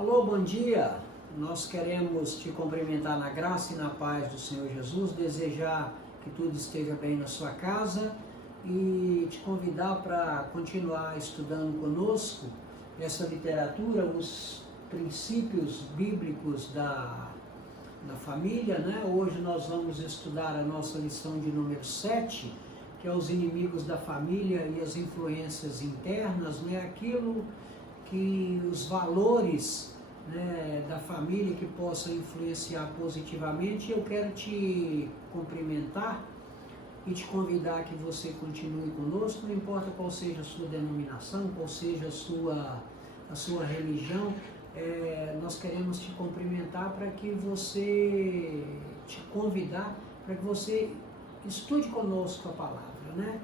Alô, bom dia! Nós queremos te cumprimentar na graça e na paz do Senhor Jesus, desejar que tudo esteja bem na sua casa e te convidar para continuar estudando conosco essa literatura, os princípios bíblicos da família, né? Hoje nós vamos estudar a nossa lição de número 7, que é os inimigos da família e as influências internas, né? Aquilo que os valores, né, da família que possam influenciar positivamente. Eu quero te cumprimentar e te convidar que você continue conosco, não importa qual seja a sua denominação, qual seja a sua religião. Nós queremos te cumprimentar para que você, te convidar para que você estude conosco a palavra, né?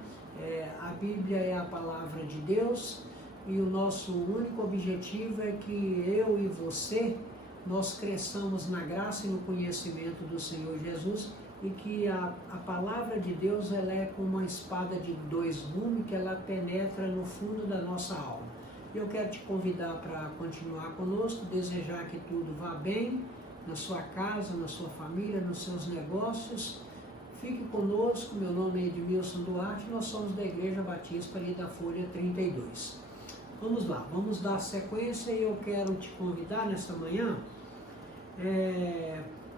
A Bíblia é a palavra de Deus e o nosso único objetivo é que eu e você, nós cresçamos na graça e no conhecimento do Senhor Jesus e que a palavra de Deus ela é como uma espada de dois gumes que ela penetra no fundo da nossa alma. Eu quero te convidar para continuar conosco, desejar que tudo vá bem na sua casa, na sua família, nos seus negócios. Fique conosco, meu nome é Edmilson Duarte, nós somos da Igreja Batista ali da Folha 32. Vamos lá, vamos dar sequência e eu quero te convidar nessa manhã.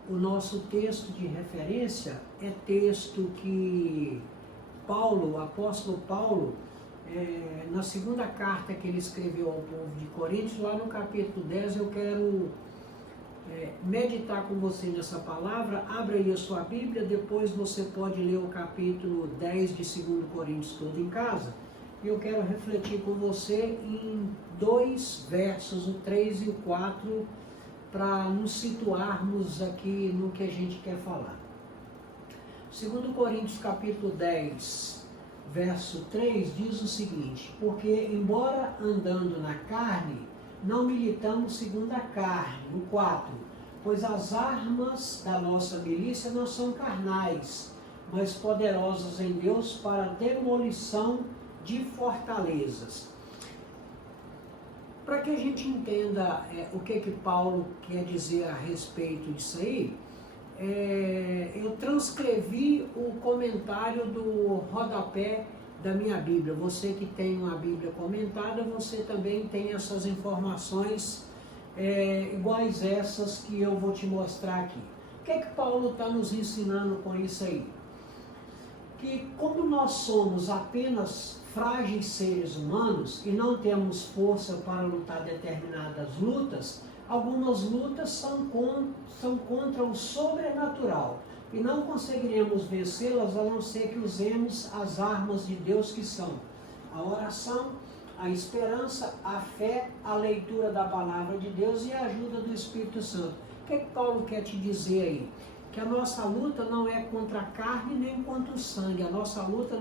O nosso texto de referência é texto que Paulo, o apóstolo Paulo, na segunda carta que ele escreveu ao povo de Coríntios, lá no capítulo 10, eu quero meditar com você nessa palavra. Abra aí a sua Bíblia, depois você pode ler o capítulo 10 de 2 Coríntios todo em casa. E eu quero refletir com você em dois versos, o 3 e o 4, para nos situarmos aqui no que a gente quer falar. 2 Coríntios capítulo 10, verso 3 diz o seguinte: porque embora andando na carne, não militamos segundo a carne. O 4, pois as armas da nossa milícia não são carnais, mas poderosas em Deus para a demolição de fortalezas. Para que a gente entenda o que Paulo quer dizer a respeito disso aí, eu transcrevi o comentário do rodapé da minha Bíblia. Você que tem uma Bíblia comentada, você também tem essas informações iguais essas que eu vou te mostrar aqui. O que Paulo está nos ensinando com isso aí? Que como nós somos apenas frágeis seres humanos e não temos força para lutar determinadas lutas, algumas lutas são contra o sobrenatural e não conseguiremos vencê-las a não ser que usemos as armas de Deus, que são a oração, a esperança, a fé, a leitura da palavra de Deus e a ajuda do Espírito Santo. O que Paulo quer te dizer aí? Que a nossa luta não é contra a carne nem contra o sangue. A nossa luta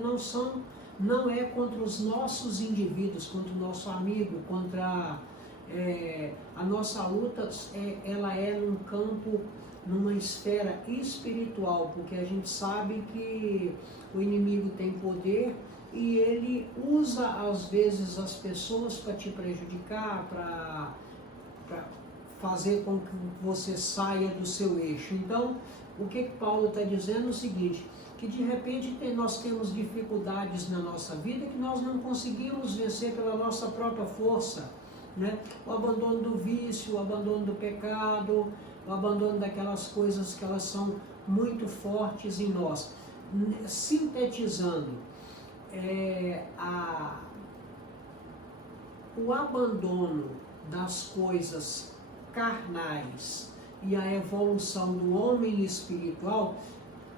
não é contra os nossos indivíduos, contra o nosso amigo, contra a nossa luta, ela é num campo, numa esfera espiritual, porque a gente sabe que o inimigo tem poder e ele usa às vezes as pessoas para te prejudicar, para fazer com que você saia do seu eixo. Então, o que Paulo está dizendo é o seguinte, que de repente nós temos dificuldades na nossa vida que nós não conseguimos vencer pela nossa própria força, né? O abandono do vício, o abandono do pecado, o abandono daquelas coisas que elas são muito fortes em nós. Sintetizando, o abandono das coisas carnais e a evolução do homem espiritual,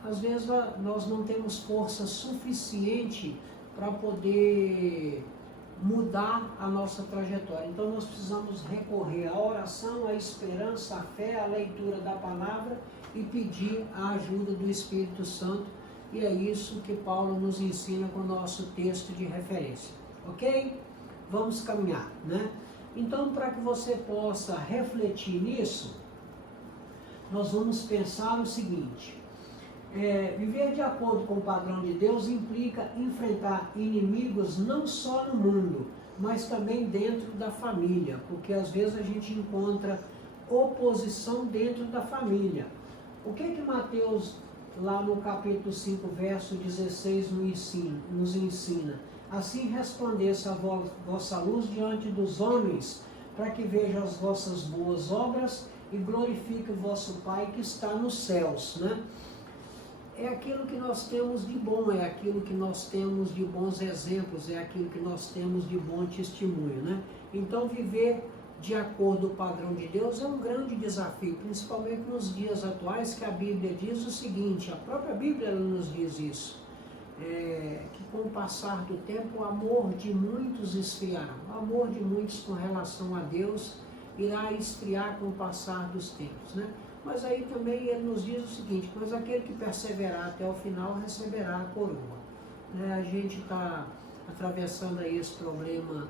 às vezes nós não temos força suficiente para poder mudar a nossa trajetória. Então nós precisamos recorrer à oração, à esperança, à fé, à leitura da palavra e pedir a ajuda do Espírito Santo. E é isso que Paulo nos ensina com o nosso texto de referência. Ok? Vamos caminhar, né? Então, para que você possa refletir nisso, nós vamos pensar o seguinte: viver de acordo com o padrão de Deus implica enfrentar inimigos não só no mundo, mas também dentro da família, porque às vezes a gente encontra oposição dentro da família. O que Mateus, lá no capítulo 5, verso 16, nos ensina? Assim resplandeça a vossa luz diante dos homens, para que vejam as vossas boas obras e glorifique o vosso Pai que está nos céus, né? É aquilo que nós temos de bom, é aquilo que nós temos de bons exemplos, é aquilo que nós temos de bom testemunho, né? Então, viver de acordo com o padrão de Deus é um grande desafio, principalmente nos dias atuais, que a Bíblia diz o seguinte, a própria Bíblia ela nos diz isso, que com o passar do tempo o amor de muitos esfriará. O amor de muitos com relação a Deus irá esfriar com o passar dos tempos, né? Mas aí também ele nos diz o seguinte, mas aquele que perseverar até o final receberá a coroa. A gente está atravessando aí esse problema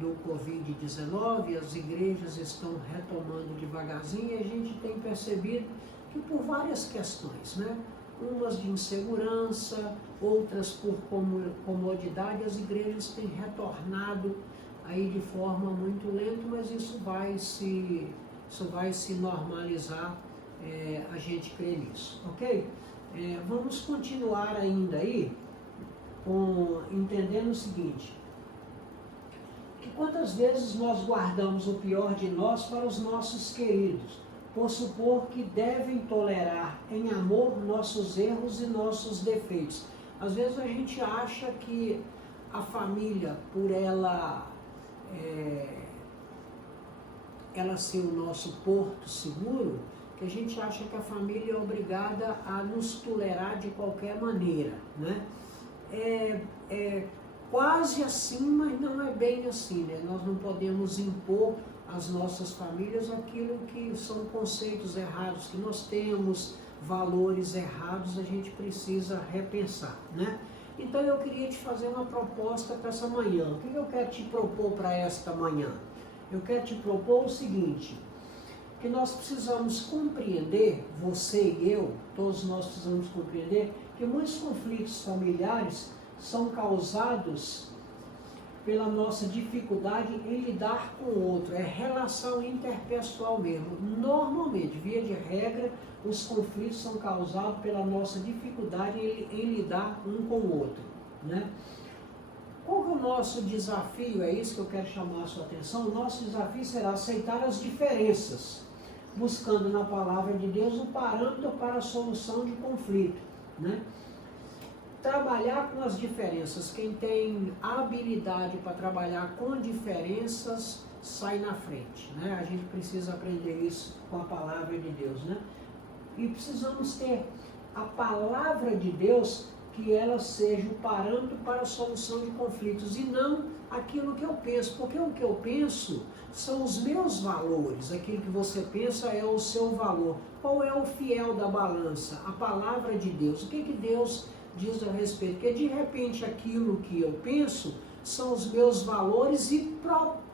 do Covid-19, as igrejas estão retomando devagarzinho e a gente tem percebido que por várias questões, né? Umas de insegurança, outras por comodidade, as igrejas têm retornado aí de forma muito lenta, mas isso vai se normalizar, a gente crê nisso, ok? Vamos continuar ainda aí, entendendo o seguinte, que quantas vezes nós guardamos o pior de nós para os nossos queridos, por supor que devem tolerar em amor nossos erros e nossos defeitos. Às vezes a gente acha que a família, por ela ser o nosso porto seguro, que a gente acha que a família é obrigada a nos tolerar de qualquer maneira, né? É quase assim, mas não é bem assim, né? Nós não podemos impor às nossas famílias aquilo que são conceitos errados que nós temos, valores errados, a gente precisa repensar, né? Então eu queria te fazer uma proposta para essa manhã. O que eu quero te propor para esta manhã? Eu quero te propor o seguinte, que nós precisamos compreender, você e eu, todos nós precisamos compreender, que muitos conflitos familiares são causados pela nossa dificuldade em lidar com o outro, é relação interpessoal mesmo. Normalmente, via de regra, os conflitos são causados pela nossa dificuldade em lidar um com o outro, né? Qual que é o nosso desafio? É isso que eu quero chamar a sua atenção. O nosso desafio será aceitar as diferenças, buscando na palavra de Deus um parâmetro para a solução de conflito, né? Trabalhar com as diferenças. Quem tem habilidade para trabalhar com diferenças, sai na frente, né? A gente precisa aprender isso com a palavra de Deus, né? E precisamos ter a palavra de Deus, que ela seja o parâmetro para a solução de conflitos e não aquilo que eu penso, porque o que eu penso são os meus valores, aquilo que você pensa é o seu valor. Qual é o fiel da balança? A palavra de Deus. O que Deus diz a respeito? Porque de repente aquilo que eu penso são os meus valores e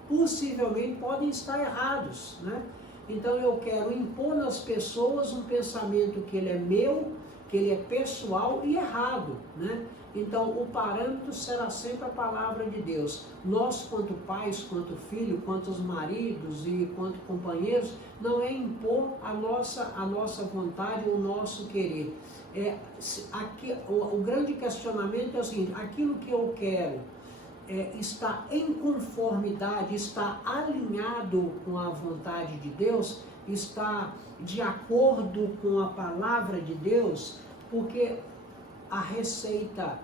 possivelmente podem estar errados, né? Então eu quero impor nas pessoas um pensamento que ele é meu, que ele é pessoal e errado, né? Então o parâmetro será sempre a palavra de Deus. Nós, quanto pais, quanto filhos, quanto maridos e quanto companheiros, não é impor a nossa vontade, o nosso querer. O grande questionamento é o seguinte, aquilo que eu quero está em conformidade, está alinhado com a vontade de Deus, está de acordo com a palavra de Deus, porque a receita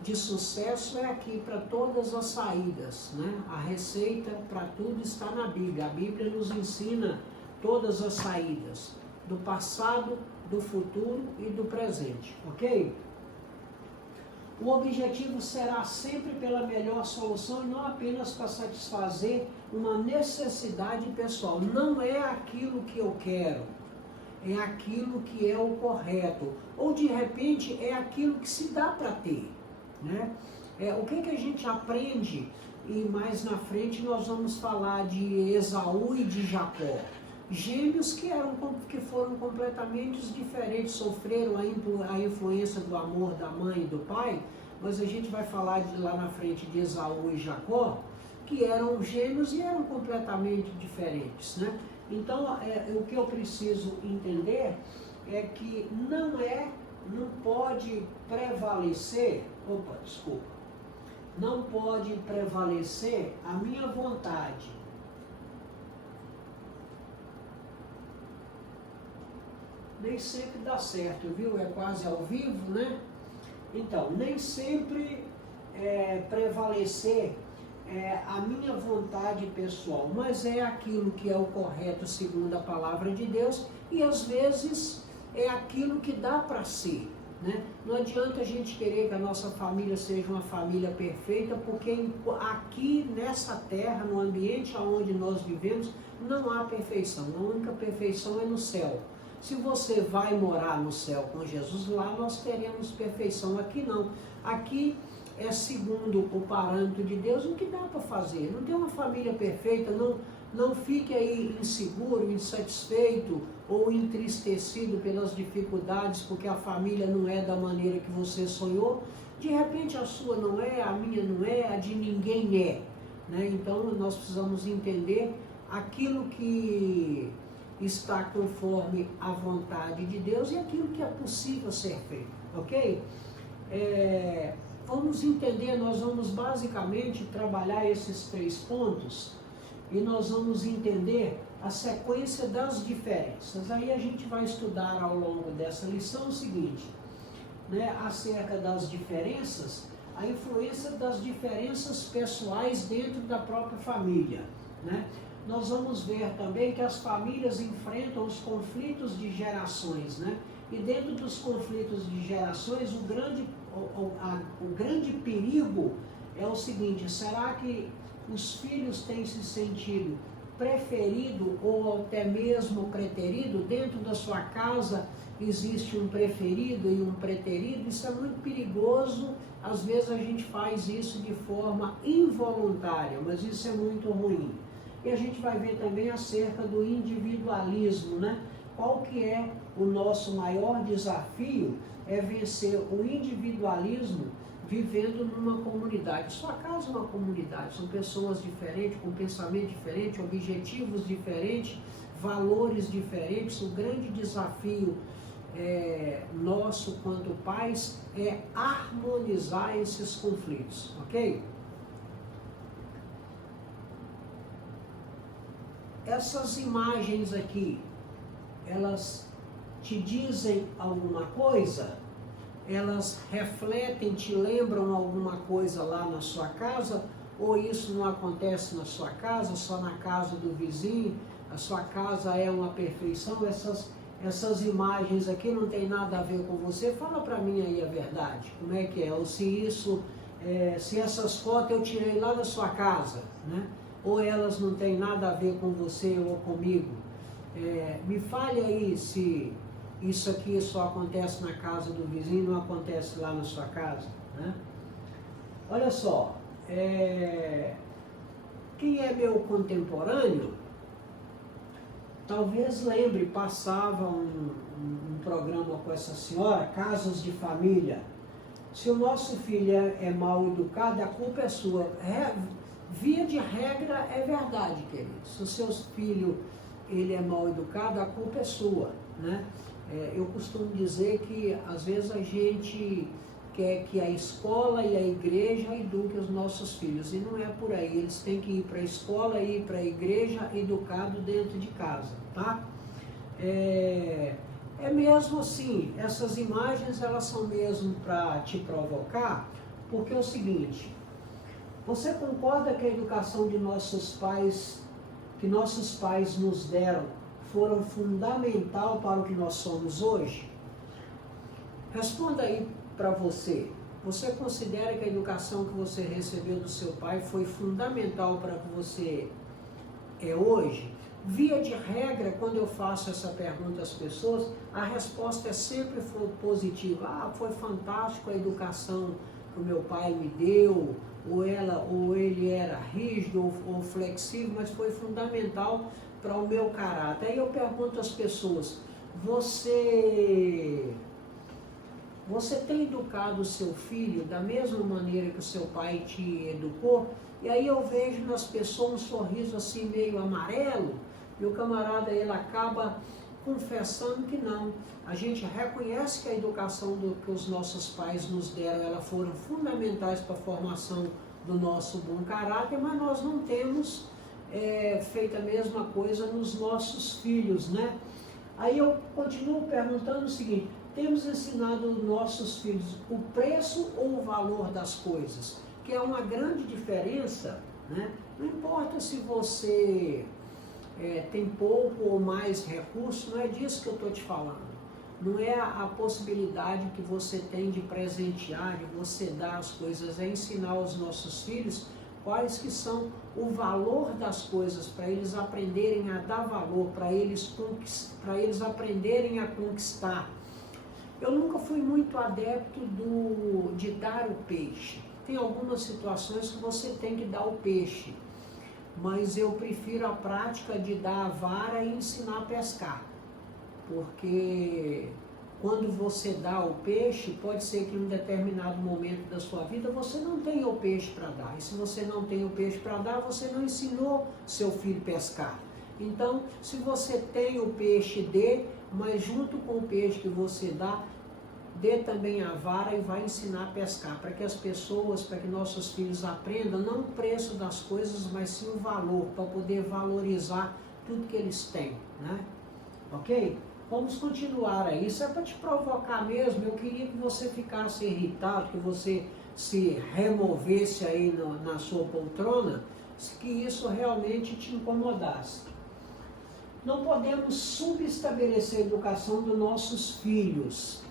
de sucesso é aqui para todas as saídas, né? A receita para tudo está na Bíblia. A Bíblia nos ensina todas as saídas, do passado, do futuro e do presente, ok? O objetivo será sempre pela melhor solução e não apenas para satisfazer uma necessidade pessoal. Não é aquilo que eu quero, é aquilo que é o correto. Ou de repente é aquilo que se dá para ter, né? O que a gente aprende, e mais na frente nós vamos falar de Esaú e de Jacó. Gêmeos que foram completamente diferentes, sofreram a influência do amor da mãe e do pai, mas a gente vai falar lá na frente de Esaú e Jacó, que eram gêmeos e eram completamente diferentes, né? Então, o que eu preciso entender é que não pode prevalecer, não pode prevalecer a minha vontade. Nem sempre dá certo, viu? É quase ao vivo, né? Então, nem sempre prevalecer a minha vontade pessoal, mas é aquilo que é o correto segundo a palavra de Deus, e às vezes é aquilo que dá para ser, né? Não adianta a gente querer que a nossa família seja uma família perfeita, porque aqui nessa terra, no ambiente onde nós vivemos, não há perfeição. A única perfeição é no céu. Se você vai morar no céu com Jesus, lá nós teremos perfeição. Aqui não. Aqui é segundo o parâmetro de Deus o que dá para fazer. Não tem uma família perfeita, não fique aí inseguro, insatisfeito ou entristecido pelas dificuldades, porque a família não é da maneira que você sonhou. De repente a sua não é, a minha não é, a de ninguém é, né? Então nós precisamos entender aquilo que está conforme a vontade de Deus e aquilo que é possível ser feito, ok? Vamos entender, nós vamos basicamente trabalhar esses 3 pontos e nós vamos entender a sequência das diferenças. Aí a gente vai estudar ao longo dessa lição o seguinte, né, acerca das diferenças, a influência das diferenças pessoais dentro da própria família, né? Nós vamos ver também que as famílias enfrentam os conflitos de gerações, né? E dentro dos conflitos de gerações, o grande perigo é o seguinte: será que os filhos têm se sentido preferido ou até mesmo preterido? Dentro da sua casa existe um preferido e um preterido? Isso é muito perigoso. Às vezes a gente faz isso de forma involuntária, mas isso é muito ruim. E a gente vai ver também acerca do individualismo, né? Qual que é o nosso maior desafio? É vencer o individualismo vivendo numa comunidade. Sua casa é uma comunidade, são pessoas diferentes, com pensamento diferente, objetivos diferentes, valores diferentes. O grande desafio nosso quanto pais é harmonizar esses conflitos, ok? Essas imagens aqui, elas te dizem alguma coisa? Elas refletem, te lembram alguma coisa lá na sua casa? Ou isso não acontece na sua casa, só na casa do vizinho? A sua casa é uma perfeição? Essas imagens aqui não tem nada a ver com você? Fala para mim aí a verdade, como é que é? Ou se essas fotos eu tirei lá da sua casa, né? Ou elas não têm nada a ver com você ou comigo. Me fale aí se isso aqui só acontece na casa do vizinho, não acontece lá na sua casa, né? Olha só, quem é meu contemporâneo, talvez lembre, passava um programa com essa senhora, Casas de Família. Se o nosso filho é mal educado, a culpa é sua. Via de regra é verdade, querido. Se o seu filho ele é mal educado, a culpa é sua, né? Eu costumo dizer que às vezes a gente quer que a escola e a igreja eduquem os nossos filhos, e não é por aí. Eles têm que ir para a escola e ir para a igreja educado dentro de casa, tá? É mesmo assim, essas imagens elas são mesmo para te provocar, porque é o seguinte: você concorda que a educação de que nossos pais nos deram, foram fundamental para o que nós somos hoje? Responda aí para você. Você considera que a educação que você recebeu do seu pai foi fundamental para o que você é hoje? Via de regra, quando eu faço essa pergunta às pessoas, a resposta é sempre positiva. Foi fantástico a educação que o meu pai me deu, ou ele era rígido ou flexível, mas foi fundamental para o meu caráter. Aí eu pergunto às pessoas: você Você tem educado o seu filho da mesma maneira que o seu pai te educou? E aí eu vejo nas pessoas um sorriso assim meio amarelo, e o camarada ele acaba confessando que não. A gente reconhece que a educação que os nossos pais nos deram, elas foram fundamentais para a formação do nosso bom caráter, mas nós não temos feito a mesma coisa nos nossos filhos, né? Aí eu continuo perguntando o seguinte: temos ensinado aos nossos filhos o preço ou o valor das coisas? Que é uma grande diferença, né? Não importa se você tem pouco ou mais recurso, não é disso que eu estou te falando. Não é a possibilidade que você tem de presentear, de você dar as coisas, é ensinar aos nossos filhos quais que são o valor das coisas, para eles aprenderem a dar valor, para eles aprenderem a conquistar. Eu nunca fui muito adepto de dar o peixe. Tem algumas situações que você tem que dar o peixe, mas eu prefiro a prática de dar a vara e ensinar a pescar. Porque quando você dá o peixe, pode ser que em um determinado momento da sua vida você não tenha o peixe para dar. E se você não tem o peixe para dar, você não ensinou seu filho a pescar. Então, se você tem o peixe, dê, mas junto com o peixe que você dá, dê também a vara e vai ensinar a pescar, para que as pessoas, para que nossos filhos aprendam, não o preço das coisas, mas sim o valor, para poder valorizar tudo que eles têm, né? Ok? Vamos continuar aí. Isso é para te provocar mesmo. Eu queria que você ficasse irritado, que você se removesse aí na sua poltrona, que isso realmente te incomodasse. Não podemos subestabelecer a educação dos nossos filhos.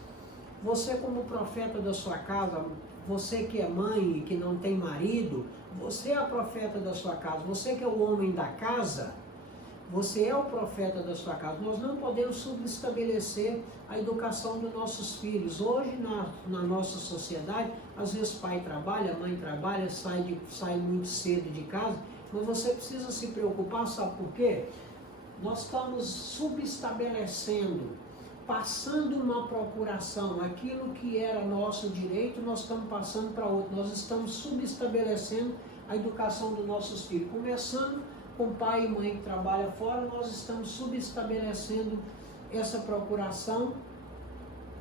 Você, como profeta da sua casa, você que é mãe e que não tem marido, você é a profeta da sua casa. Você que é o homem da casa, você é o profeta da sua casa. Nós não podemos subestabelecer a educação dos nossos filhos. Hoje, na nossa sociedade, às vezes pai trabalha, mãe trabalha, sai muito cedo de casa, mas você precisa se preocupar, sabe por quê? Nós estamos subestabelecendo, passando uma procuração, aquilo que era nosso direito, nós estamos passando para outro. Nós estamos subestabelecendo a educação dos nossos filhos, começando com pai e mãe que trabalham fora, nós estamos subestabelecendo essa procuração,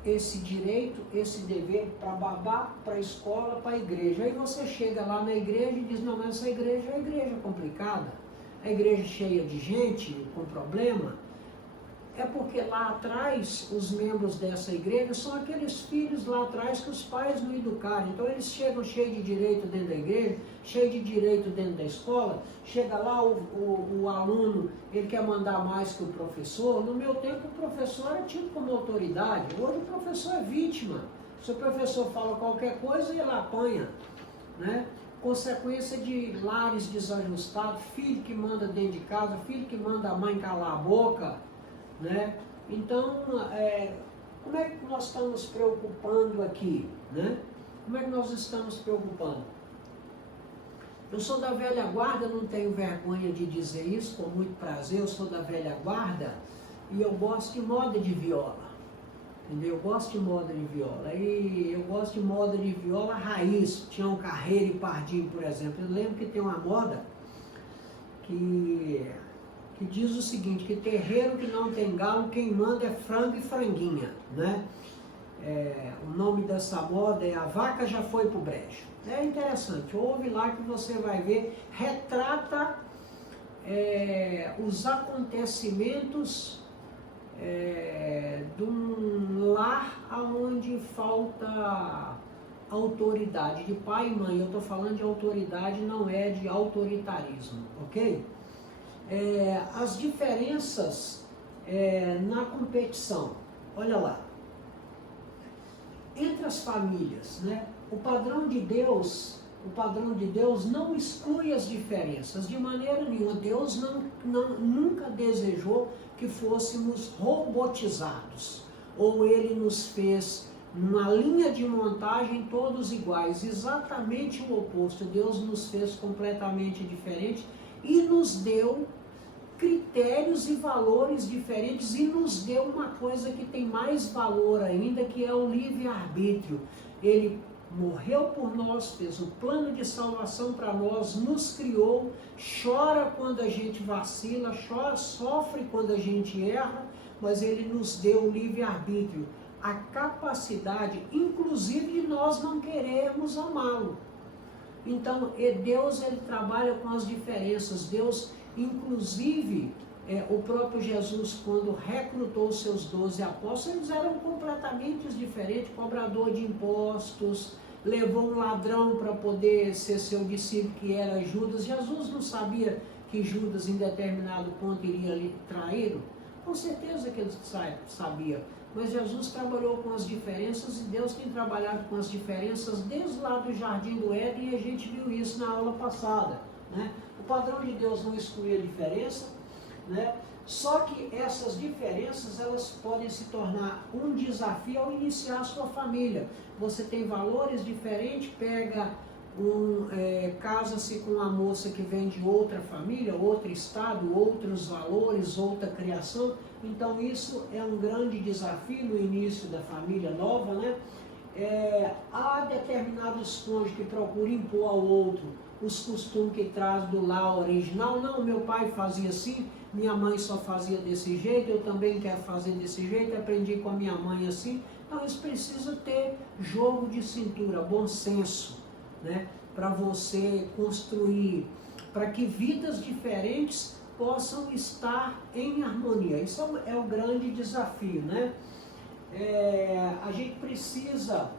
esse direito, esse dever para babá, para a escola, para a igreja. Aí você chega lá na igreja e diz: não, mas essa igreja é igreja complicada, a igreja cheia de gente com problema. É porque lá atrás, os membros dessa igreja são aqueles filhos lá atrás que os pais não educaram. Então eles chegam cheios de direito dentro da igreja, cheios de direito dentro da escola. Chega lá o aluno, ele quer mandar mais que o professor. No meu tempo, o professor era tido como autoridade. Hoje o professor é vítima. Se o professor fala qualquer coisa, ele apanha, né? Consequência de lares desajustados, filho que manda dentro de casa, filho que manda a mãe calar a boca, né? Então, como é que nós estamos preocupando aqui, né? Como é que nós estamos preocupando? Eu sou da velha guarda, não tenho vergonha de dizer isso, com muito prazer. Eu sou da velha guarda e eu gosto de moda de viola, entendeu? Eu gosto de moda de viola, e eu gosto de moda de viola raiz, Tião Carreiro e Pardinho, por exemplo. Eu lembro que tem uma moda que diz o seguinte, que terreiro que não tem galo, quem manda é frango e franguinha, né? O nome dessa moda é A Vaca Já Foi Pro Brejo. É interessante, ouve lá que você vai ver, retrata os acontecimentos de um lar onde falta autoridade, de pai e mãe. Eu estou falando de autoridade, não é de autoritarismo, ok? As diferenças na competição, olha lá, entre as famílias, né? O padrão de Deus não exclui as diferenças de maneira nenhuma. Deus nunca desejou que fôssemos robotizados, ou Ele nos fez numa linha de montagem todos iguais. Exatamente o oposto. Deus nos fez completamente diferentes e nos deu critérios critérios e valores diferentes e nos deu uma coisa que tem mais valor ainda, que é o livre-arbítrio. Ele morreu por nós, fez o plano de salvação para nós, nos criou, chora quando a gente vacila, chora, sofre quando a gente erra, mas ele nos deu o livre-arbítrio, a capacidade, inclusive, de nós não querermos amá-lo. Então, Deus, ele trabalha com as diferenças. Deus, inclusive, o próprio Jesus, quando recrutou os seus 12 apóstolos, eles eram completamente diferentes, cobrador de impostos, levou um ladrão para poder ser seu discípulo, que era Judas. Jesus não sabia que Judas, em determinado ponto, iria traí-lo? Com certeza que ele sabia. Mas Jesus trabalhou com as diferenças, e Deus tem trabalhado com as diferenças desde lá do Jardim do Éden, e a gente viu isso na aula passada, né? O padrão de Deus não exclui a diferença, né? Só que essas diferenças, elas podem se tornar um desafio ao iniciar a sua família. Você tem valores diferentes, casa-se com uma moça que vem de outra família, outro estado, outros valores, outra criação. Então isso é um grande desafio no início da família nova, né? Há determinados cônjuges que procuram impor ao outro os costumes que traz do lar original. Não, meu pai fazia assim, minha mãe só fazia desse jeito, eu também quero fazer desse jeito, aprendi com a minha mãe assim. Então isso precisa ter jogo de cintura, bom senso, né? Para você construir, para que vidas diferentes possam estar em harmonia. Isso é o grande desafio, né? A gente precisa,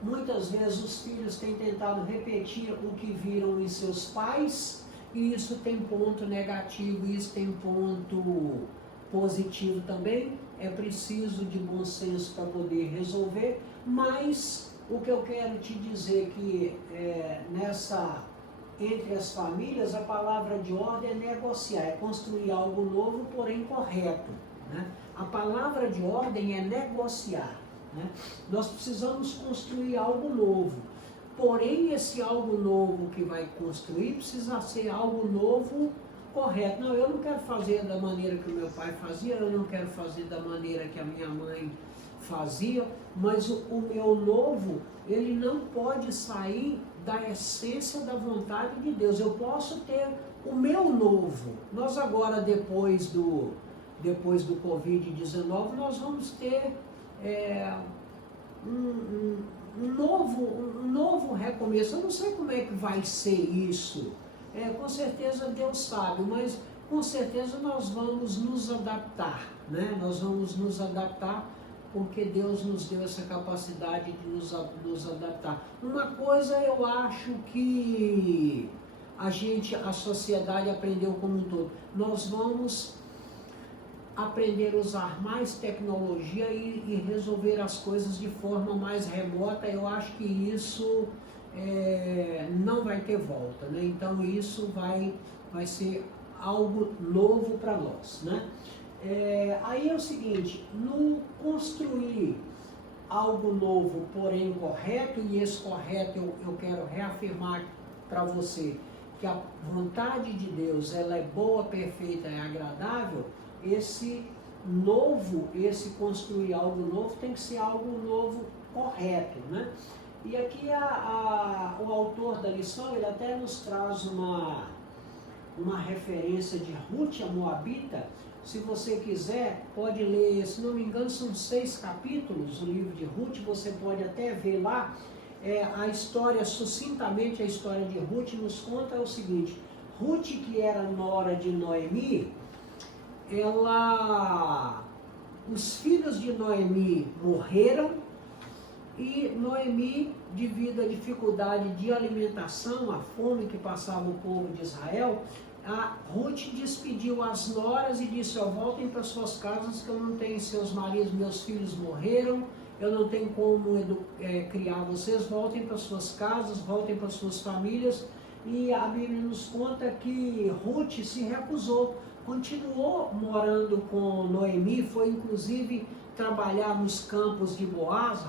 muitas vezes os filhos têm tentado repetir o que viram em seus pais, e isso tem ponto negativo, isso tem ponto positivo também. É preciso de bom senso para poder resolver, mas o que eu quero te dizer que entre as famílias, a palavra de ordem é negociar, é construir algo novo, porém correto, né? A palavra de ordem é negociar, né? Nós precisamos construir algo novo, porém esse algo novo que vai construir precisa ser algo novo correto. Não, eu não quero fazer da maneira que o meu pai fazia, eu não quero fazer da maneira que a minha mãe fazia, mas o meu novo, ele não pode sair da essência da vontade de Deus. Eu posso ter o meu novo. Nós agora, depois do Covid-19, nós vamos ter um novo recomeço. Eu não sei como é que vai ser isso. Com certeza Deus sabe, mas com certeza nós vamos nos adaptar, né? Nós vamos nos adaptar, porque Deus nos deu essa capacidade de nos adaptar. Uma coisa eu acho que a sociedade aprendeu como um todo. Nós vamos aprender a usar mais tecnologia e resolver as coisas de forma mais remota. Eu acho que isso não vai ter volta, né? Então isso vai ser algo novo para nós, né? Aí é o seguinte, no construir algo novo, porém correto, e esse correto eu quero reafirmar para você, que a vontade de Deus, ela é boa, perfeita e agradável. Esse construir algo novo tem que ser algo novo correto, né? E aqui o autor da lição, ele até nos traz uma referência de Ruth, a Moabita. Se você quiser, pode ler, se não me engano, são 6 capítulos, o livro de Ruth, você pode até ver lá. A história, sucintamente, a história de Ruth nos conta o seguinte: Ruth, que era nora de Noemi, os filhos de Noemi morreram, e Noemi, devido à dificuldade de alimentação, à fome que passava o povo de Israel, a Ruth despediu as noras e disse: voltem para suas casas, que eu não tenho seus maridos, meus filhos morreram, eu não tenho como criar vocês, voltem para suas casas, voltem para suas famílias. E a Bíblia nos conta que Ruth se recusou, continuou morando com Noemi, foi inclusive trabalhar nos campos de Boaz,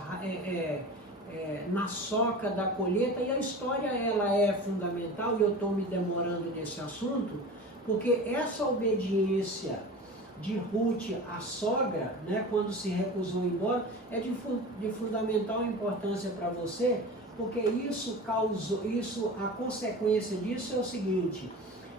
na soca da colheita. E a história ela é fundamental, e eu estou me demorando nesse assunto, porque essa obediência de Ruth à sogra, né, quando se recusou a ir embora, é de fundamental importância para você, porque isso causou, a consequência disso é o seguinte,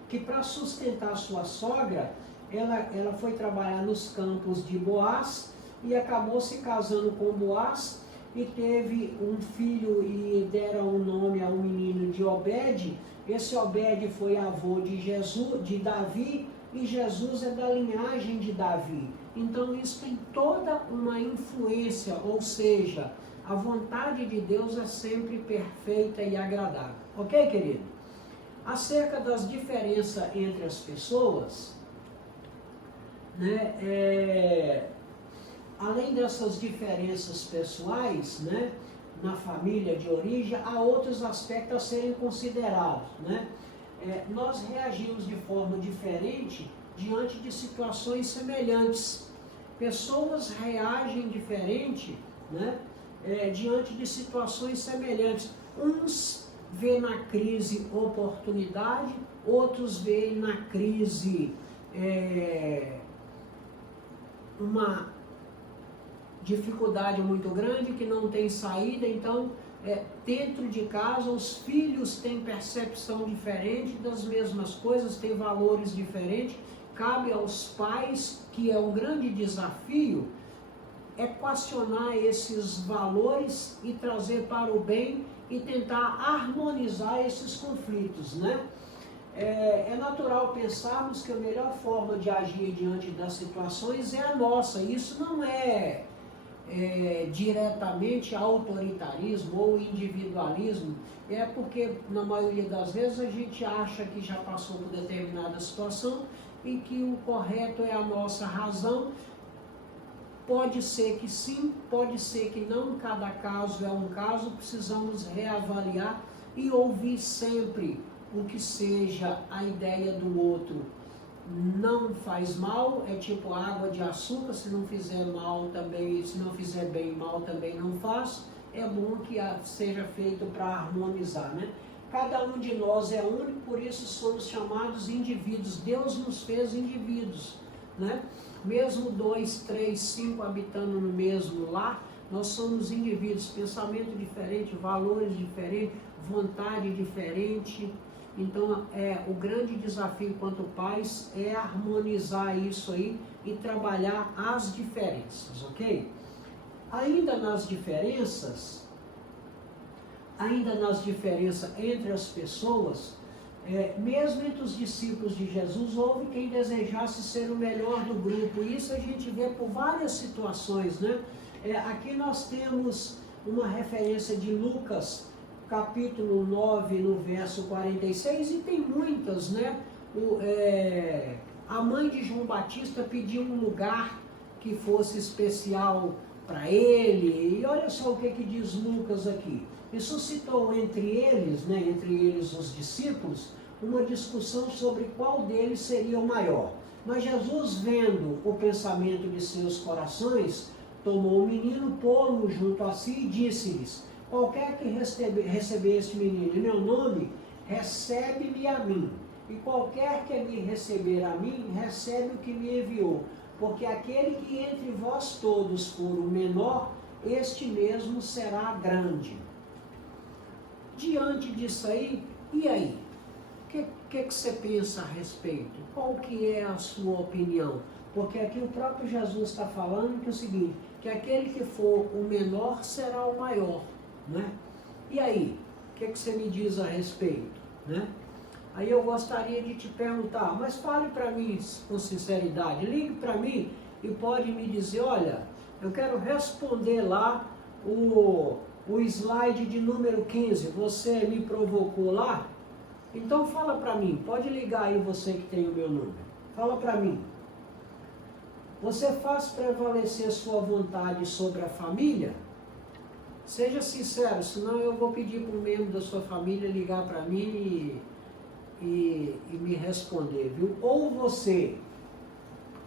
que para sustentar sua sogra, ela foi trabalhar nos campos de Boaz e acabou se casando com Boaz e teve um filho e deram o nome a um menino de Obed. Esse Obed foi avô de de Davi, e Jesus é da linhagem de Davi. Então isso tem toda uma influência, ou seja, a vontade de Deus é sempre perfeita e agradável. Ok, querido? Acerca das diferenças entre as pessoas, né, além dessas diferenças pessoais, né, na família de origem, há outros aspectos a serem considerados, né? Nós reagimos de forma diferente diante de situações semelhantes. Pessoas reagem diferente, né, diante de situações semelhantes. Uns vêem na crise oportunidade, outros veem na crise uma dificuldade muito grande que não tem saída. Então, dentro de casa, os filhos têm percepção diferente das mesmas coisas, têm valores diferentes. Cabe aos pais, que é um grande desafio, equacionar esses valores e trazer para o bem e tentar harmonizar esses conflitos, né? É natural pensarmos que a melhor forma de agir diante das situações é a nossa. Isso não é diretamente autoritarismo ou individualismo, é porque na maioria das vezes a gente acha que já passou por determinada situação e que o correto é a nossa razão. Pode ser que sim, pode ser que não, cada caso é um caso, precisamos reavaliar e ouvir sempre o que seja a ideia do outro. Não faz mal, é tipo água de açúcar, se não fizer mal também, se não fizer bem, mal também não faz. É bom que seja feito para harmonizar, né? Cada um de nós é único, por isso somos chamados indivíduos. Deus nos fez indivíduos, né? Mesmo 2, 3, 5 habitando no mesmo lar, nós somos indivíduos, pensamento diferente, valores diferentes, vontade diferente. Então, o grande desafio enquanto pais é harmonizar isso aí e trabalhar as diferenças, ok? Ainda nas diferenças entre as pessoas, mesmo entre os discípulos de Jesus, houve quem desejasse ser o melhor do grupo. Isso a gente vê por várias situações, né? Aqui nós temos uma referência de Lucas, capítulo 9, no verso 46, e tem muitas, né? A mãe de João Batista pediu um lugar que fosse especial para ele, e olha só o que diz Lucas aqui. E suscitou entre eles, né, entre eles os discípulos, uma discussão sobre qual deles seria o maior. Mas Jesus, vendo o pensamento de seus corações, tomou o menino, pô-lo junto a si e disse-lhes: qualquer que receber este menino em meu nome, recebe-me a mim. E qualquer que me receber a mim, recebe o que me enviou. Porque aquele que entre vós todos for o menor, este mesmo será grande. Diante disso aí, e aí? O que você pensa a respeito? Qual que é a sua opinião? Porque aqui o próprio Jesus está falando que é o seguinte, que aquele que for o menor será o maior, né? E aí? O que você me diz a respeito, né? Aí eu gostaria de te perguntar, mas fale para mim com sinceridade, ligue para mim e pode me dizer, olha, eu quero responder lá o slide de número 15, você me provocou lá? Então fala para mim, pode ligar aí você que tem o meu número, fala para mim. Você faz prevalecer sua vontade sobre a família? Seja sincero, senão eu vou pedir para um membro da sua família ligar para mim e me responder, viu? Ou você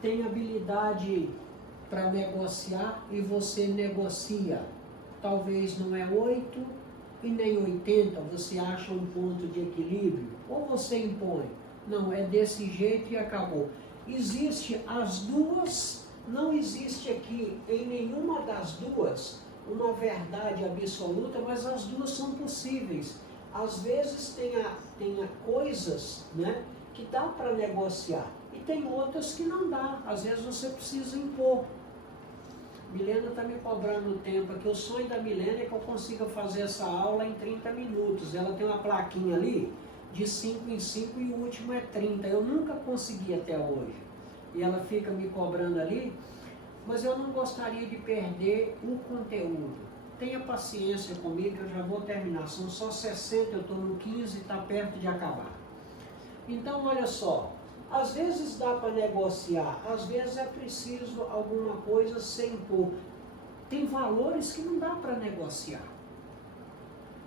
tem habilidade para negociar e você negocia. Talvez não é 8 e nem 80, você acha um ponto de equilíbrio, ou você impõe. não, é desse jeito e acabou. Existe as duas, não existe aqui em nenhuma das duas uma verdade absoluta, mas as duas são possíveis. Às vezes tem coisas, né, que dá para negociar e tem outras que não dá. Às vezes você precisa impor. Milena está me cobrando o tempo aqui. O sonho da Milena é que eu consiga fazer essa aula em 30 minutos. Ela tem uma plaquinha ali de 5 em 5 e o último é 30. Eu nunca consegui até hoje. E ela fica me cobrando ali, mas eu não gostaria de perder o conteúdo. Tenha paciência comigo, eu já vou terminar. São só 60, eu estou no 15 e está perto de acabar. Então, olha só. Às vezes dá para negociar, às vezes é preciso alguma coisa sem impor. Tem valores que não dá para negociar.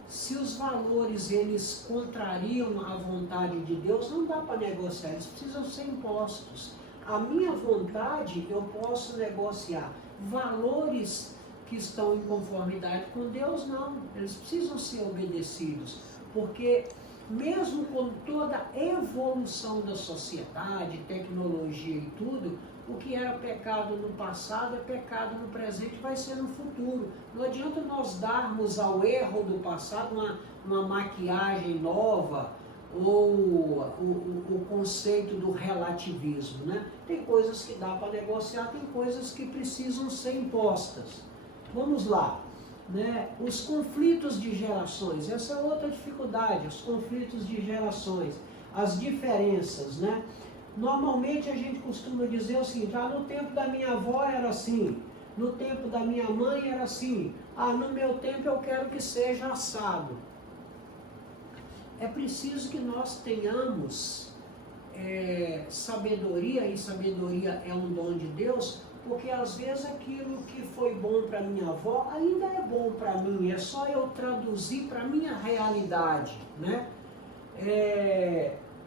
Se os valores eles contrariam a vontade de Deus, não dá para negociar, eles precisam ser impostos. A minha vontade eu posso negociar. Valores que estão em conformidade com Deus, não. Eles precisam ser obedecidos, porque mesmo com toda a evolução da sociedade, tecnologia e tudo, o que era pecado no passado é pecado no presente e vai ser no futuro. Não adianta nós darmos ao erro do passado uma maquiagem nova ou o conceito do relativismo, né? Tem coisas que dá para negociar, tem coisas que precisam ser impostas. Vamos lá. Né? Os conflitos de gerações, essa é outra dificuldade, os conflitos de gerações, as diferenças, né? Normalmente a gente costuma dizer o seguinte, no tempo da minha avó era assim, no tempo da minha mãe era assim, no meu tempo eu quero que seja assado. É preciso que nós tenhamos sabedoria, e sabedoria é um dom de Deus, porque às vezes aquilo que foi bom para minha avó ainda é bom para mim, é só eu traduzir para a minha realidade, né?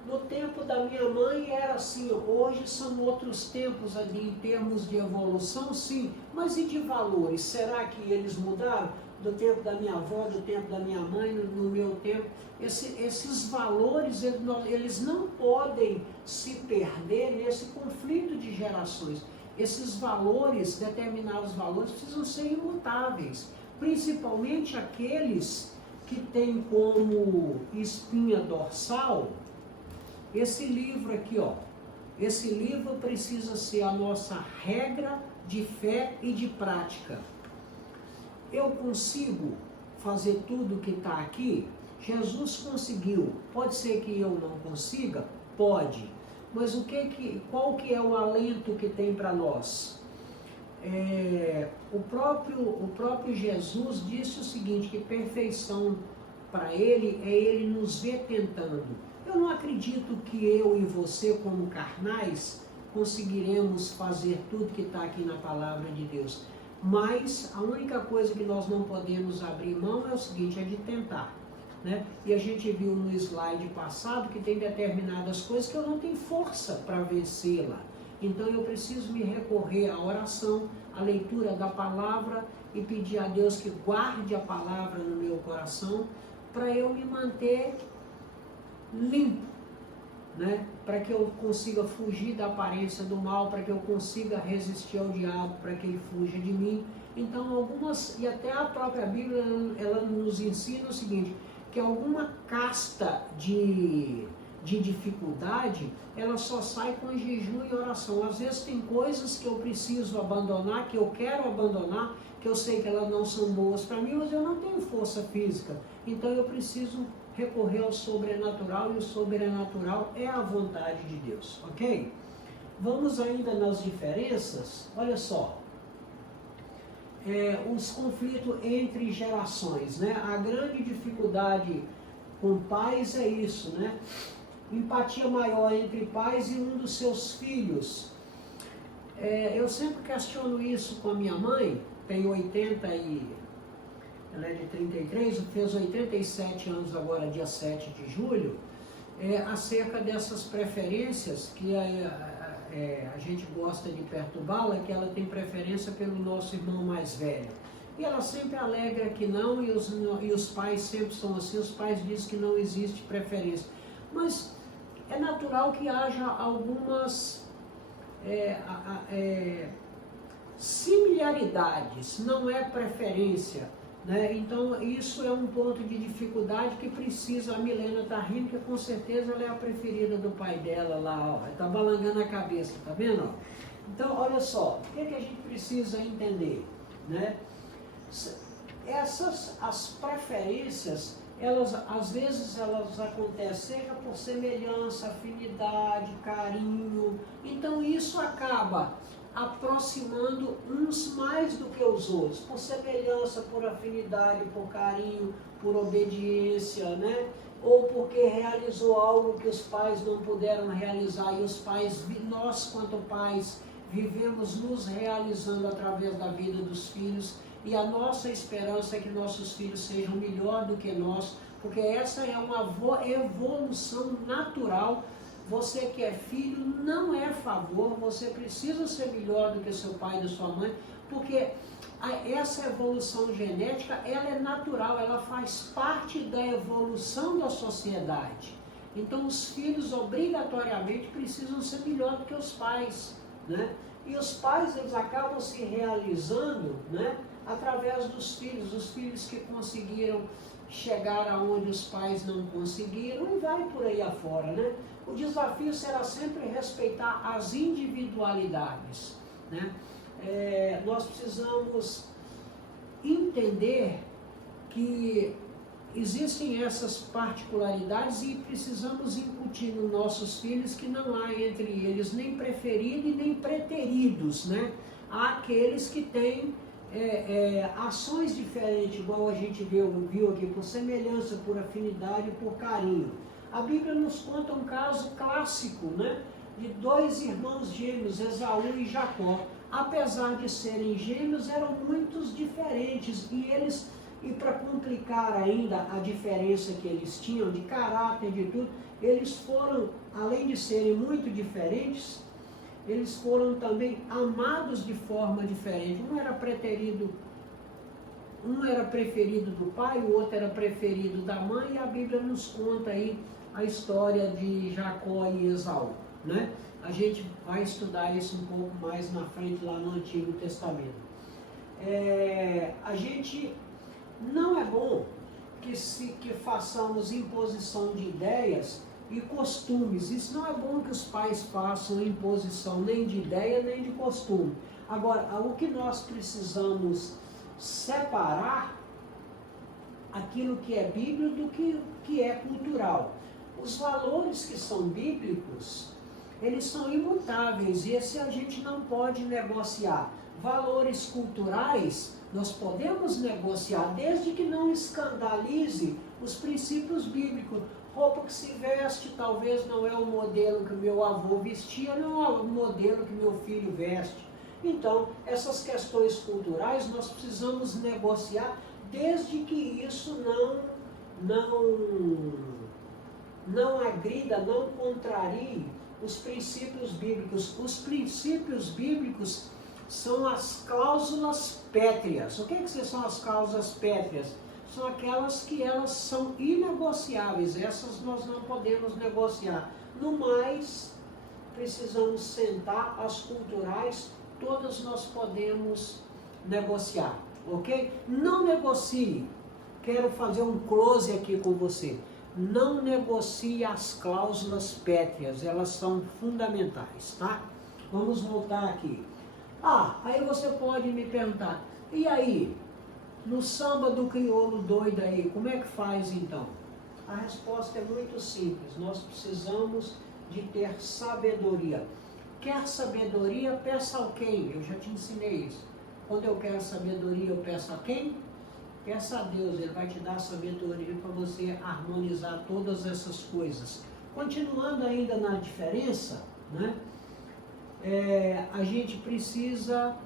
No tempo da minha mãe era assim, hoje são outros tempos ali em termos de evolução, sim, mas e de valores? Será que eles mudaram? Do tempo da minha avó, do tempo da minha mãe, no meu tempo? Esses valores, eles não podem se perder nesse conflito de gerações. Esses valores, determinados valores, precisam ser imutáveis, principalmente aqueles que têm como espinha dorsal esse livro aqui, ó. Esse livro precisa ser a nossa regra de fé e de prática. Eu consigo fazer tudo que está aqui? Jesus conseguiu. Pode ser que eu não consiga? Pode. Mas qual que é o alento que tem para nós? O próprio Jesus disse o seguinte, que perfeição para ele é ele nos ver tentando. Eu não acredito que eu e você, como carnais, conseguiremos fazer tudo que está aqui na palavra de Deus. Mas a única coisa que nós não podemos abrir mão é o seguinte, é de tentar. Né? E a gente viu no slide passado que tem determinadas coisas que eu não tenho força para vencê-la. Então eu preciso me recorrer à oração, à leitura da palavra e pedir a Deus que guarde a palavra no meu coração para eu me manter limpo, né? Para que eu consiga fugir da aparência do mal, para que eu consiga resistir ao diabo, para que ele fuja de mim. Então e até a própria Bíblia, ela nos ensina o seguinte, que alguma casta de dificuldade, ela só sai com jejum e oração. Às vezes tem coisas que eu preciso abandonar, que eu quero abandonar, que eu sei que elas não são boas para mim, mas eu não tenho força física. Então eu preciso recorrer ao sobrenatural, e o sobrenatural é a vontade de Deus, ok? Vamos ainda nas diferenças, olha só. Os conflitos entre gerações, né? A grande dificuldade com pais é isso, né? Empatia maior entre pais e um dos seus filhos. Eu sempre questiono isso com a minha mãe, tem ela é de 33, fez 87 anos agora, dia 7 de julho, acerca dessas preferências que a gente gosta de perturbá-la, que ela tem preferência pelo nosso irmão mais velho. E ela sempre alega que não, e os pais sempre são assim, os pais dizem que não existe preferência. Mas é natural que haja algumas similaridades, não é preferência, né? Então isso é um ponto de dificuldade que precisa, a Milena está rindo, porque com certeza ela é a preferida do pai dela lá, está balangando a cabeça, tá vendo? Então olha só, o que a gente precisa entender, né? As preferências, elas às vezes elas acontecem seja por semelhança, afinidade, carinho, então isso acaba aproximando uns mais do que os outros, por semelhança, por afinidade, por carinho, por obediência, né? Ou porque realizou algo que os pais não puderam realizar, e os pais, nós quanto pais, vivemos nos realizando através da vida dos filhos, e a nossa esperança é que nossos filhos sejam melhor do que nós, porque essa é uma evolução natural. Você que é filho não é favor, você precisa ser melhor do que seu pai e sua mãe, porque essa evolução genética, ela é natural, ela faz parte da evolução da sociedade. Então os filhos obrigatoriamente precisam ser melhor do que os pais, né? E os pais, eles acabam se realizando, né, através dos filhos, os filhos que conseguiram chegar aonde os pais não conseguiram, e vai por aí afora, né? O desafio será sempre respeitar as individualidades, né? Nós precisamos entender que existem essas particularidades e precisamos incutir nos nossos filhos que não há entre eles nem preferido e nem preteridos, né? Há aqueles que têm ações diferentes, igual a gente viu aqui, por semelhança, por afinidade, por carinho. A Bíblia nos conta um caso clássico, né, de dois irmãos gêmeos, Esaú e Jacó. Apesar de serem gêmeos, eram muito diferentes, e para complicar ainda a diferença que eles tinham de caráter, de tudo, eles foram, além de serem muito diferentes, eles foram também amados de forma diferente. Um era preferido do pai, o outro era preferido da mãe, e a Bíblia nos conta aí a história de Jacó e Esaú, né? A gente vai estudar isso um pouco mais na frente, lá no Antigo Testamento. A gente não é bom que façamos imposição de ideias e costumes. Isso não é bom que os pais façam imposição nem de ideia nem de costume. Agora, o que nós precisamos separar aquilo que é bíblico do que é cultural. Os valores que são bíblicos, eles são imutáveis, e esse a gente não pode negociar. Valores culturais, nós podemos negociar, desde que não escandalize os princípios bíblicos. Roupa que se veste, talvez não é o modelo que meu avô vestia, não é o modelo que meu filho veste. Então, essas questões culturais nós precisamos negociar, desde que isso não agrida, não contrarie os princípios bíblicos. Os princípios bíblicos são as cláusulas pétreas. O que são as cláusulas pétreas? São aquelas que elas são inegociáveis, essas nós não podemos negociar. No mais, precisamos sentar, as culturais, todas nós podemos negociar, ok? Não negocie, quero fazer um close aqui com você, não negocie as cláusulas pétreas, elas são fundamentais, tá? Vamos voltar aqui. Aí você pode me perguntar, e aí? No samba do crioulo doido aí, como é que faz então? A resposta é muito simples, nós precisamos de ter sabedoria. Quer sabedoria, peça a quem? Eu já te ensinei isso. Quando eu quero sabedoria, eu peço a quem? Peça a Deus, Ele vai te dar sabedoria para você harmonizar todas essas coisas. Continuando ainda na diferença, né? A gente precisa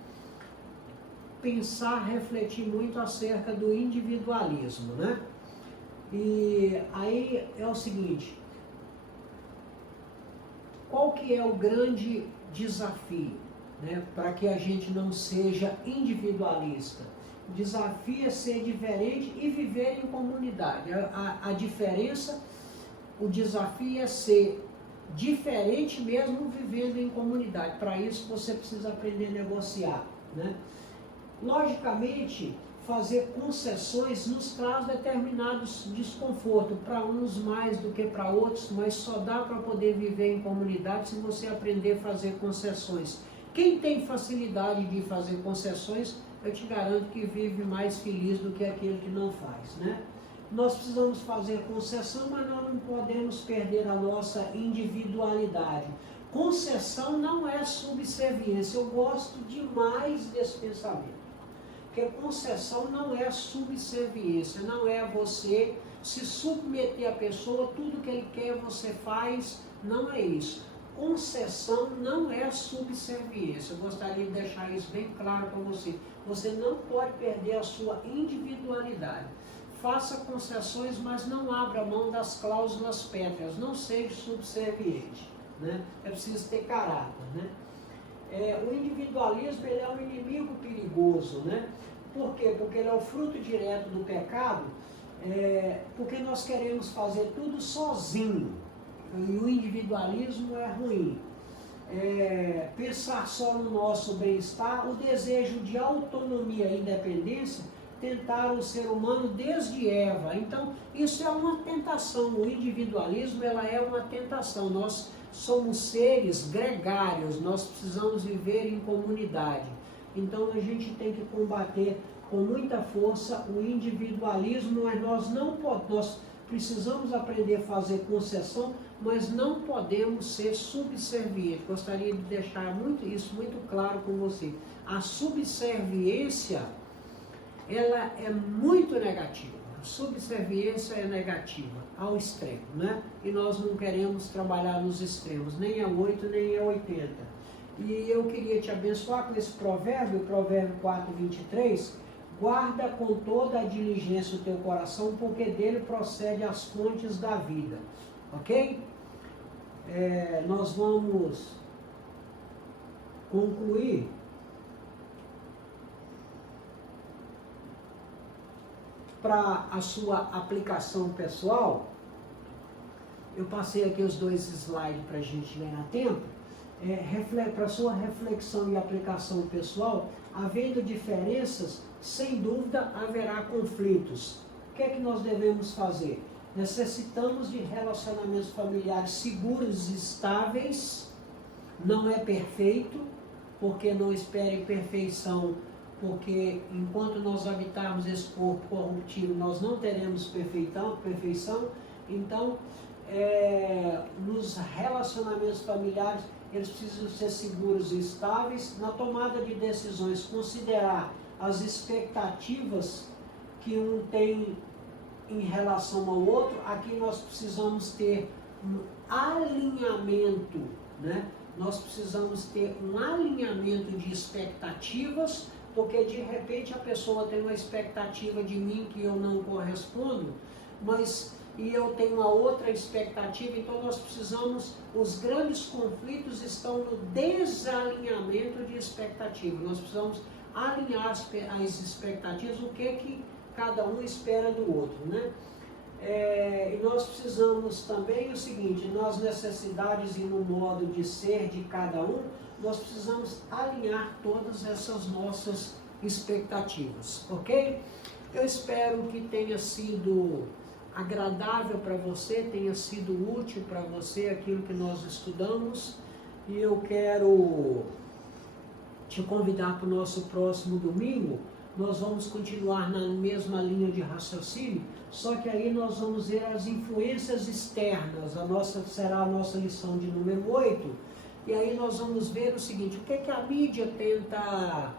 pensar, refletir muito acerca do individualismo, né? E aí é o seguinte, qual que é o grande desafio, né, para que a gente não seja individualista? O desafio é ser diferente e viver em comunidade. A diferença, o desafio é ser diferente mesmo vivendo em comunidade. Para isso você precisa aprender a negociar, né? Logicamente, fazer concessões nos traz determinados desconfortos, para uns mais do que para outros, mas só dá para poder viver em comunidade se você aprender a fazer concessões. Quem tem facilidade de fazer concessões, eu te garanto que vive mais feliz do que aquele que não faz, né? Nós precisamos fazer concessão, mas nós não podemos perder a nossa individualidade. Concessão não é subserviência. Eu gosto demais desse pensamento. Porque concessão não é subserviência, não é você se submeter à pessoa, tudo que ele quer você faz, não é isso. Concessão não é subserviência. Eu gostaria de deixar isso bem claro para você. Você não pode perder a sua individualidade. Faça concessões, mas não abra mão das cláusulas pétreas, não seja subserviente, né? É preciso ter caráter, né? O individualismo, ele é um inimigo perigoso, né? Por quê? Porque ele é o fruto direto do pecado, porque nós queremos fazer tudo sozinho, e o individualismo é ruim. Pensar só no nosso bem-estar, o desejo de autonomia e independência, tentaram o ser humano desde Eva. Então, isso é uma tentação. O individualismo, ela é uma tentação. Nós somos seres gregários, nós precisamos viver em comunidade. Então, a gente tem que combater com muita força o individualismo, mas nós precisamos aprender a fazer concessão, mas não podemos ser subservientes. Gostaria de deixar isso muito claro com você. A subserviência, ela é muito negativa. A subserviência é negativa, ao extremo, né? E nós não queremos trabalhar nos extremos, nem a 8, nem a 80. E eu queria te abençoar com esse provérbio, provérbio 4, 23, guarda com toda a diligência o teu coração, porque dele procede as fontes da vida. Ok? Nós vamos concluir para a sua aplicação pessoal. Eu passei aqui os 2 slides para a gente ganhar tempo. Para a sua reflexão e aplicação pessoal, havendo diferenças, sem dúvida haverá conflitos. O que é que nós devemos fazer? Necessitamos de relacionamentos familiares seguros e estáveis. Não é perfeito, porque não espere perfeição, porque enquanto nós habitarmos esse corpo corruptível, nós não teremos perfeição. Então, nos relacionamentos familiares, eles precisam ser seguros e estáveis. Na tomada de decisões, considerar as expectativas que um tem em relação ao outro. Aqui nós precisamos ter um alinhamento, né? Nós precisamos ter um alinhamento de expectativas, porque de repente a pessoa tem uma expectativa de mim que eu não correspondo, e eu tenho uma outra expectativa. Então nós precisamos, os grandes conflitos estão no desalinhamento de expectativa. Nós precisamos alinhar as expectativas, o que cada um espera do outro, né? E nós precisamos também o seguinte, nas necessidades e no modo de ser de cada um, nós precisamos alinhar todas essas nossas expectativas, ok? Eu espero que tenha sido agradável para você, tenha sido útil para você aquilo que nós estudamos, e eu quero te convidar para o nosso próximo domingo. Nós vamos continuar na mesma linha de raciocínio, só que aí nós vamos ver as influências externas. Será a nossa lição de número 8, e aí nós vamos ver o seguinte: o que a mídia tenta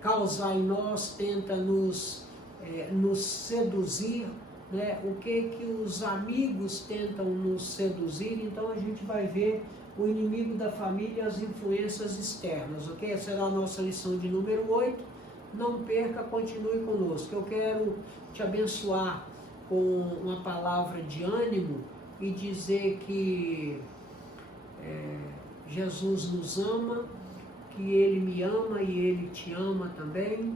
causar em nós, tenta nos seduzir, né? O que os amigos tentam nos seduzir. Então a gente vai ver o inimigo da família e as influências externas, ok? Essa será a nossa lição de número 8. Não perca, continue conosco. Eu quero te abençoar com uma palavra de ânimo e dizer que Jesus nos ama, que Ele me ama e Ele te ama também.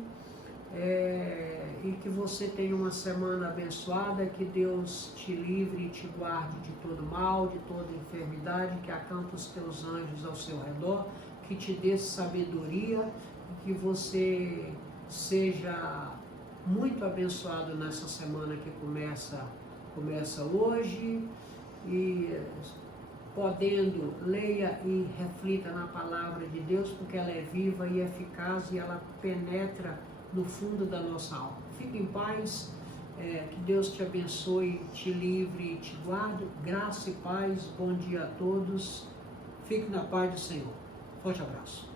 e que você tenha uma semana abençoada, que Deus te livre e te guarde de todo mal, de toda enfermidade, que acampe os teus anjos ao seu redor, que te dê sabedoria, que você seja muito abençoado nessa semana que começa hoje, e podendo, leia e reflita na palavra de Deus, porque ela é viva e eficaz e ela penetra no fundo da nossa alma. Fique em paz, que Deus te abençoe, te livre e te guarde. Graça e paz, bom dia a todos. Fique na paz do Senhor. Forte abraço.